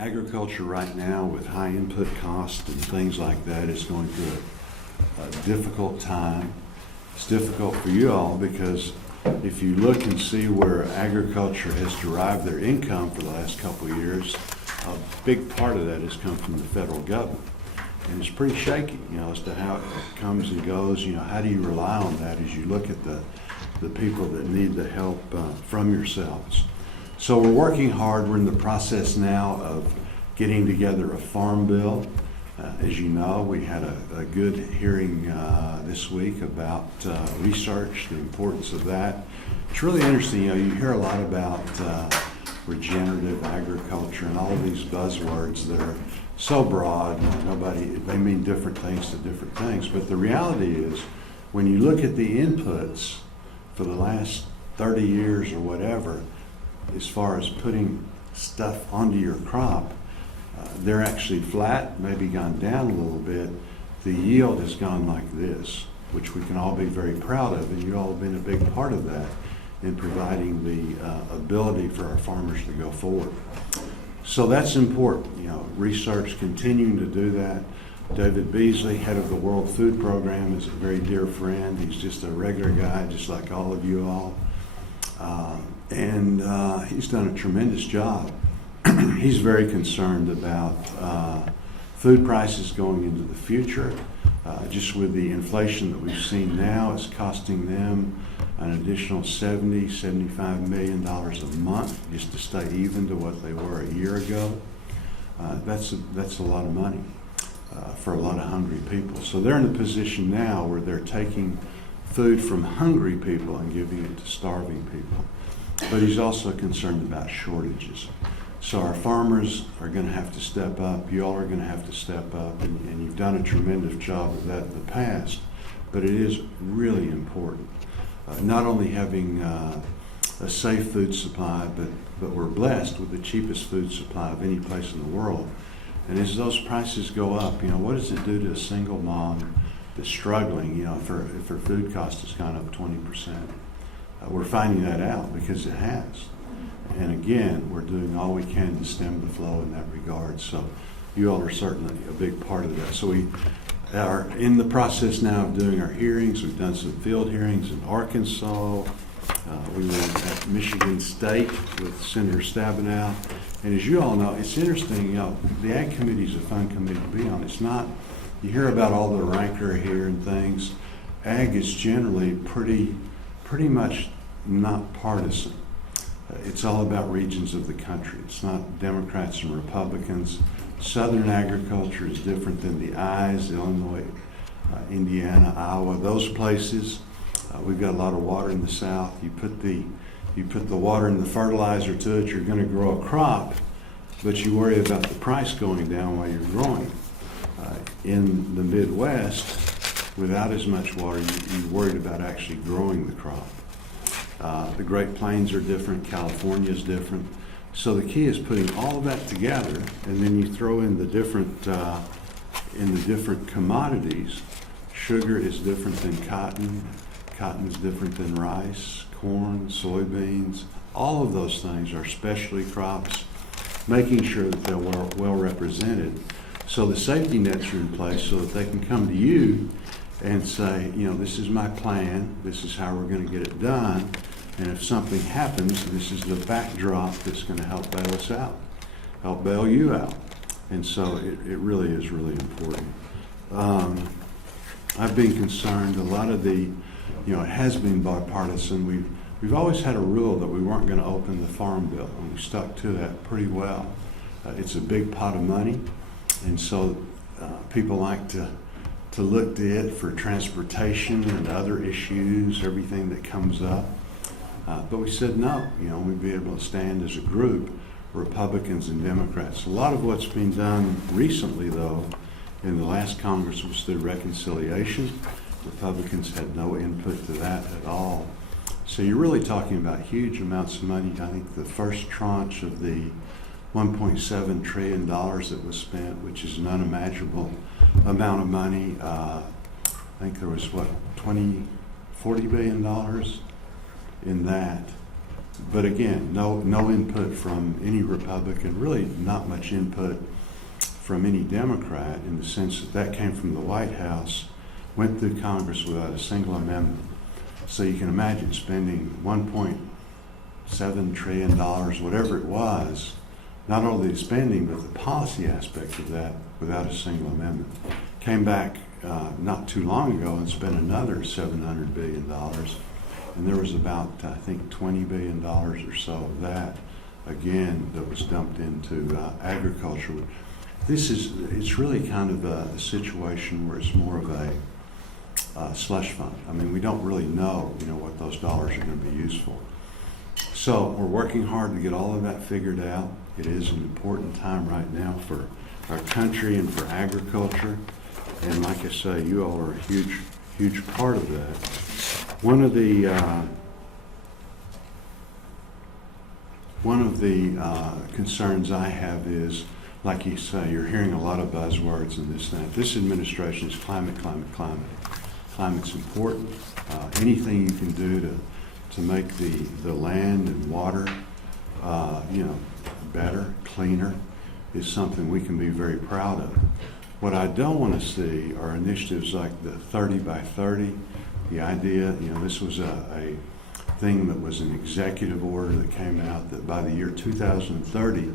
Agriculture right now with high input costs and things like that is going through a difficult time. It's difficult for you all because if you look and see where agriculture has derived their income for the last couple of years, a big part of that has come from the federal government. And it's pretty shaky, as to how it comes and goes. How do you rely on that as you look at the people that need the help from yourselves? So we're working hard. We're in the process now of getting together a farm bill. As you know, we had a good hearing this week about research, the importance of that. It's really interesting. You hear a lot about regenerative agriculture and all of these buzzwords that are so broad. They mean different things to different things. But the reality is, when you look at the inputs for the last 30 years or whatever, as far as putting stuff onto your crop, they're actually flat, maybe gone down a little bit. The yield has gone like this, which we can all be very proud of, and you all have been a big part of that in providing the ability for our farmers to go forward. So that's important. Research continuing to do that. David Beasley, head of the World Food Program, is a very dear friend. He's just a regular guy, just like all of you all. And he's done a tremendous job. He's very concerned about food prices going into the future. Just with the inflation that we've seen now, it's costing them an additional $75 million a month just to stay even to what they were a year ago. That's a lot of money for a lot of hungry people. So they're in a position now where they're taking food from hungry people and giving it to starving people. But he's also concerned about shortages. So our farmers are going to have to step up. You all are going to have to step up, and you've done a tremendous job of that in the past. But it is really important. Not only having a safe food supply, but we're blessed with the cheapest food supply of any place in the world. And as those prices go up, what does it do to a single mom that's struggling, if her food cost has gone up 20%? We're finding that out because it has. And again, we're doing all we can to stem the flow in that regard. So you all are certainly a big part of that. So we are in the process now of doing our hearings. We've done some field hearings in Arkansas. We were at Michigan State with Senator Stabenow. And as you all know, it's interesting, the Ag Committee is a fun committee to be on. It's not, you hear about all the rancor here and things. Ag is generally pretty much not partisan. It's all about regions of the country. It's not Democrats and Republicans. Southern agriculture is different than the I's, Illinois, Indiana, Iowa, those places. We've got a lot of water in the South. You put the water and the fertilizer to it, you're going to grow a crop, but you worry about the price going down while you're growing. In the Midwest, without as much water, you're worried about actually growing the crop. The Great Plains are different, California is different. So the key is putting all of that together, and then you throw in the different commodities. Sugar is different than cotton. Cotton is different than rice, corn, soybeans. All of those things are specialty crops, making sure that they're well represented. So the safety nets are in place so that they can come to you and say, this is my plan, this is how we're going to get it done, and if something happens, this is the backdrop that's going to help bail us out, help bail you out. And so it really is really important. I've been concerned, a lot of it has been bipartisan. We've always had a rule that we weren't going to open the farm bill, and we stuck to that pretty well. It's a big pot of money, and so people like to look to it for transportation and other issues, everything that comes up. But we said no, we'd be able to stand as a group, Republicans and Democrats. A lot of what's been done recently, though, in the last Congress was through reconciliation. Republicans had no input to that at all. So you're really talking about huge amounts of money. I think the first tranche of the $1.7 trillion that was spent, which is an unimaginable amount of money. I think there was, $40 billion in that. But again, no input from any Republican, really not much input from any Democrat, in the sense that that came from the White House, went through Congress without a single amendment. So you can imagine spending $1.7 trillion, whatever it was, not only the spending, but the policy aspect of that without a single amendment. Came back not too long ago and spent another $700 billion. And there was about, I think, $20 billion or so of that, again, that was dumped into agriculture. It's really kind of a situation where it's more of a slush fund. I mean, we don't really know, what those dollars are going to be used for. So we're working hard to get all of that figured out. It is an important time right now for our country and for agriculture. And like I say, you all are a huge, huge part of that. One of the concerns I have is, like you say, you're hearing a lot of buzzwords and this and that. This administration is climate, climate, climate. Climate's important. Anything you can do to make the land and water, better, cleaner, is something we can be very proud of. What I don't want to see are initiatives like the 30 by 30. The idea, this was a thing that was an executive order that came out that by the year 2030,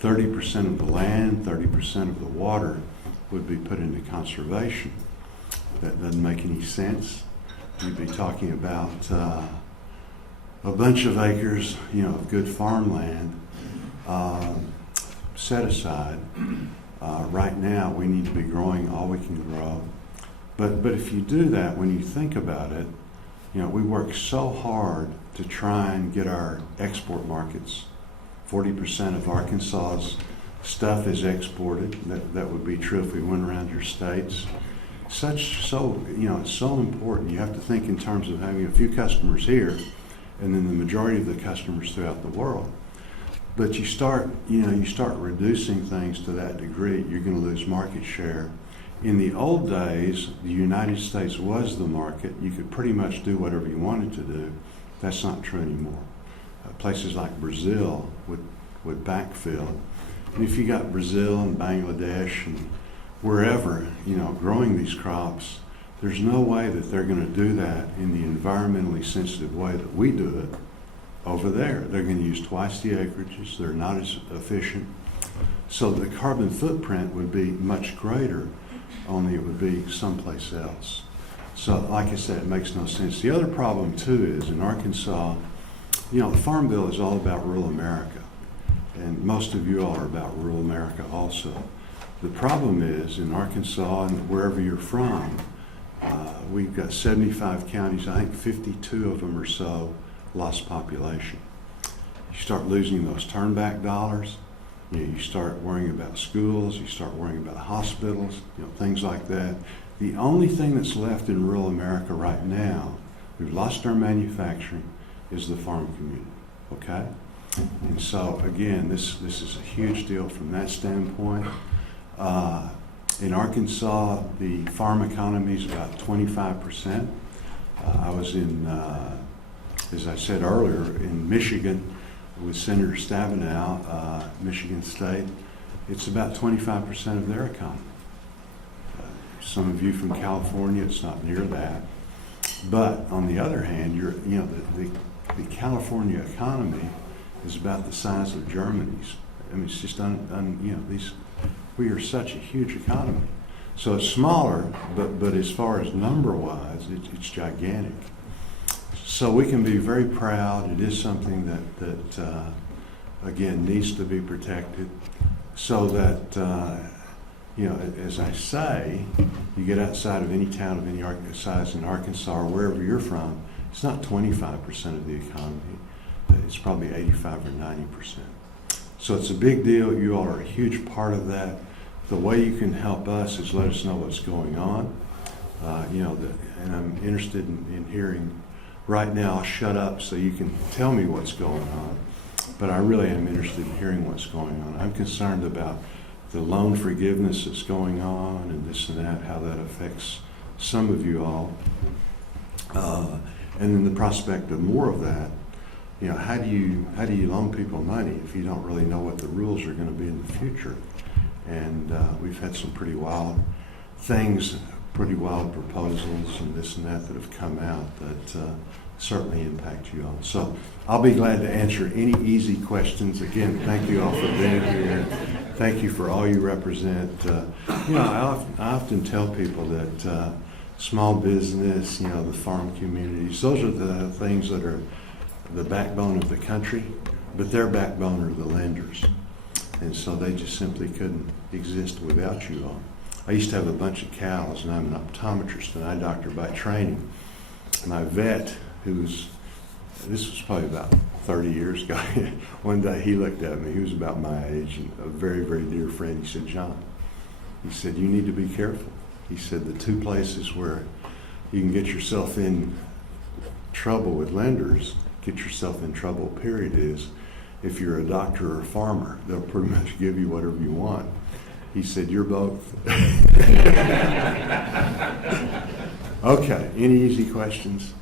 30% of the land, 30% of the water would be put into conservation. That doesn't make any sense. You'd be talking about a bunch of acres, of good farmland set aside. Right now, we need to be growing all we can grow. But if you do that, when you think about it, we work so hard to try and get our export markets. 40% of Arkansas's stuff is exported. That would be true if we went around your states. It's so important. You have to think in terms of having a few customers here and then the majority of the customers throughout the world. But you start reducing things to that degree, you're going to lose market share. In the old days, the United States was the market. You could pretty much do whatever you wanted to do. That's not true anymore. Places like Brazil would backfill. And if you got Brazil and Bangladesh and wherever, growing these crops, there's no way that they're going to do that in the environmentally sensitive way that we do it over there. They're going to use twice the acreages. They're not as efficient. So the carbon footprint would be much greater, only it would be someplace else. So like I said, it makes no sense. The other problem too is in Arkansas, the Farm Bill is all about rural America. And most of you all are about rural America also. The problem is in Arkansas and wherever you're from, we've got 75 counties, I think 52 of them or so lost population. You start losing those turnback dollars, you start worrying about schools, you start worrying about hospitals, things like that. The only thing that's left in rural America right now, we've lost our manufacturing, is the farm community, okay? And so again, this is a huge deal from that standpoint. In Arkansas, the farm economy is about 25%. I was in, as I said earlier, in Michigan with Senator Stabenow, Michigan State. It's about 25% of their economy. Some of you from California, it's not near that. But on the other hand, the California economy is about the size of Germany's. I mean, it's just we are such a huge economy. So it's smaller, but as far as number-wise, it's gigantic. So we can be very proud. It is something that again, needs to be protected so that, as I say, you get outside of any town of any size in Arkansas or wherever you're from, it's not 25% of the economy. It's probably 85 or 90%. So it's a big deal. You all are a huge part of that. The way you can help us is let us know what's going on. And I'm interested in hearing. Right now, I'll shut up so you can tell me what's going on. But I really am interested in hearing what's going on. I'm concerned about the loan forgiveness that's going on and this and that, how that affects some of you all. And then the prospect of more of that. how do you loan people money if you don't really know what the rules are going to be in the future? And we've had some pretty wild things, pretty wild proposals and this and that have come out that certainly impact you all. So I'll be glad to answer any easy questions. Again, thank you all for being here. Thank you for all you represent. I often tell people that small business, the farm communities, those are the things that are the backbone of the country, but their backbone are the lenders. And so they just simply couldn't exist without you all. I used to have a bunch of cows, and I'm an optometrist, and I doctor by training. My vet, this was probably about 30 years ago, one day he looked at me, he was about my age, and a very, very dear friend. He said, "John," he said, "you need to be careful." He said, "The two places where you can get yourself in trouble with lenders, get yourself in trouble, period, is if you're a doctor or a farmer. They'll pretty much give you whatever you want." He said, "You're both." Okay, any easy questions?